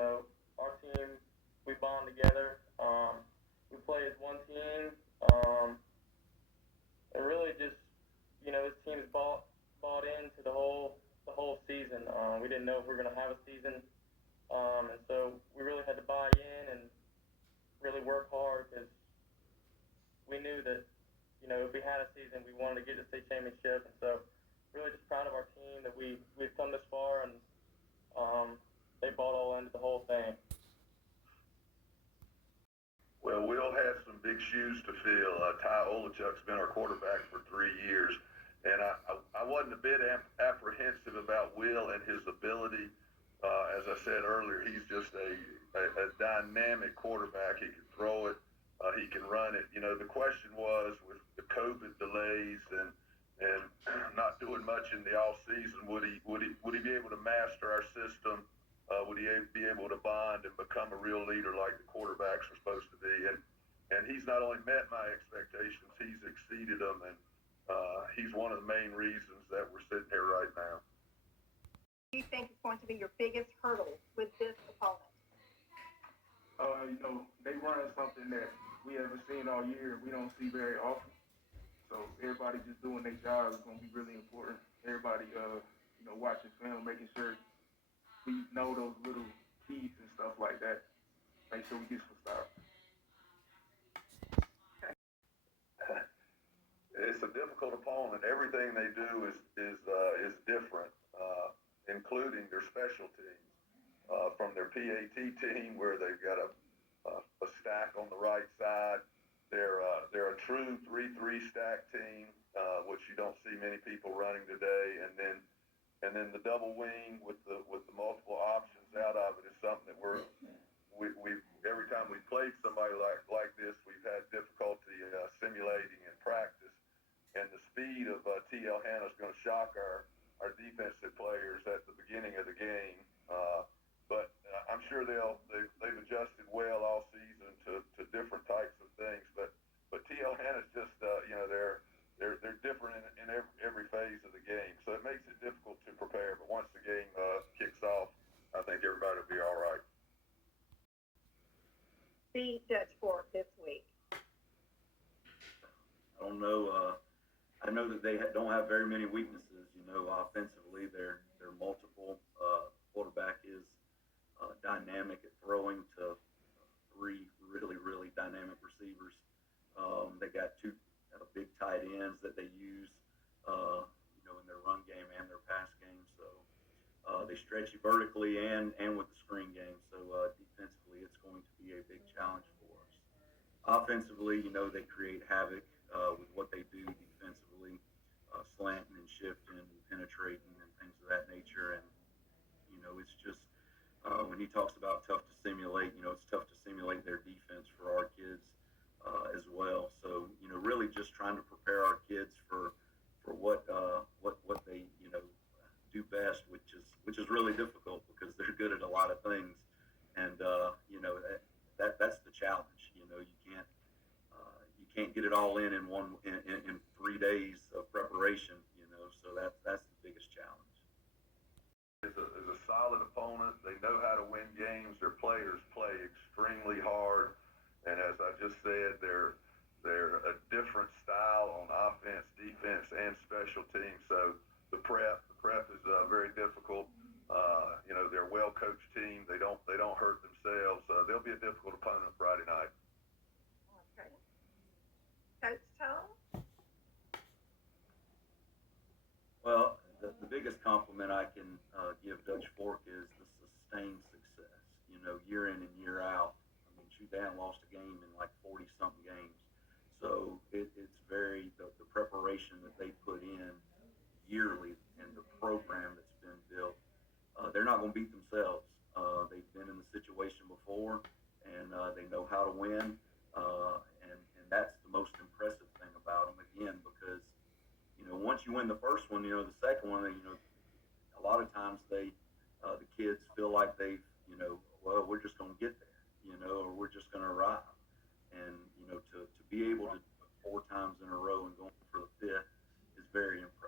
our team, we bond together. We play as one team. And really just, this team's bought into the whole season. We didn't know if we were going to have a season. And so we really had to buy in and really work hard because we knew that, if we had a season, we wanted to get to the state championship. And so really just proud of our team that we've come this far, and they bought all into the whole thing. Well, Will has some big shoes to fill. Owusu's been our quarterback for 3 years, and I wasn't a bit apprehensive about Will and his ability. As I said earlier, he's just a dynamic quarterback. He can throw it. He can run it. The question was with the COVID delays and not doing much in the off season, would he be able to master our system? Would he be able to bond and become a real leader like the quarterbacks are supposed to be? And he's not only met my expectations, he's exceeded them, and he's one of the main reasons that we're sitting here right now. What do you think is going to be your biggest hurdle with this opponent? They run something that we haven't seen all year. We don't see very often. So everybody just doing their job is going to be really important. Everybody, watching film, making sure we know those little keys and stuff like that. Make sure we get some stops. It's a difficult opponent. Everything they do is different, including their special teams. From their PAT team, where they've got a stack on the right side. They're a true 3-3 stack team, which you don't see many people running today. And then the double wing with the multiple options out of it is something that we every time we played somebody like this, we've had difficulty simulating in practice. And the speed of TL Hanna is going to shock our defensive players at the beginning of the game. But I'm sure they've adjusted well all season to different types of things. But TL Hanna's just they're different in every phase of the game, so it makes it difficult to prepare. But once the game kicks off, I think everybody will be all right. Beat Dutch Fork this week. I don't know. I know that they don't have very many weaknesses. Offensively, they're multiple. Quarterback is dynamic at throwing to 3 really, really dynamic receivers. They got 2 big tight ends that they use, in their run game and their pass game. So they stretch you vertically and with the screen game. So defensively, it's going to be a big challenge for us. Offensively, they create havoc with what they do defensively, slanting and shifting and penetrating and things of that nature. And it's just when he talks about tough to simulate, it's tough to simulate their defense for our kids as well. So really just trying to prepare our kids for what they do best, which is really difficult because they're good at a lot of things, and that's the challenge. You can't get it all in 3 days of preparation. So that's the biggest challenge. Is a solid opponent. They know how to win games. Their players play extremely hard, and as I just said, they're a different style on offense, defense, and special teams. So the prep is very difficult. They're a well-coached team. They don't hurt themselves. They'll be a difficult opponent Friday night. Okay. Coach Tom? Well, the biggest compliment I can give Dutch Fork is the sustained success, year in and year out. I mean, shoot, they haven't lost a game in like 40-something games. So it's very, the preparation that they put in yearly and the program that's been built, they're not going to beat themselves. They've been in the situation before, and they know how to win. And that's the most impressive thing about them, again, because once you win the first one, the second one, a lot of times the kids feel like they've, well, we're just going to get there, or we're just going to arrive. And, to be able to do it 4 times in a row and going for the 5th is very impressive.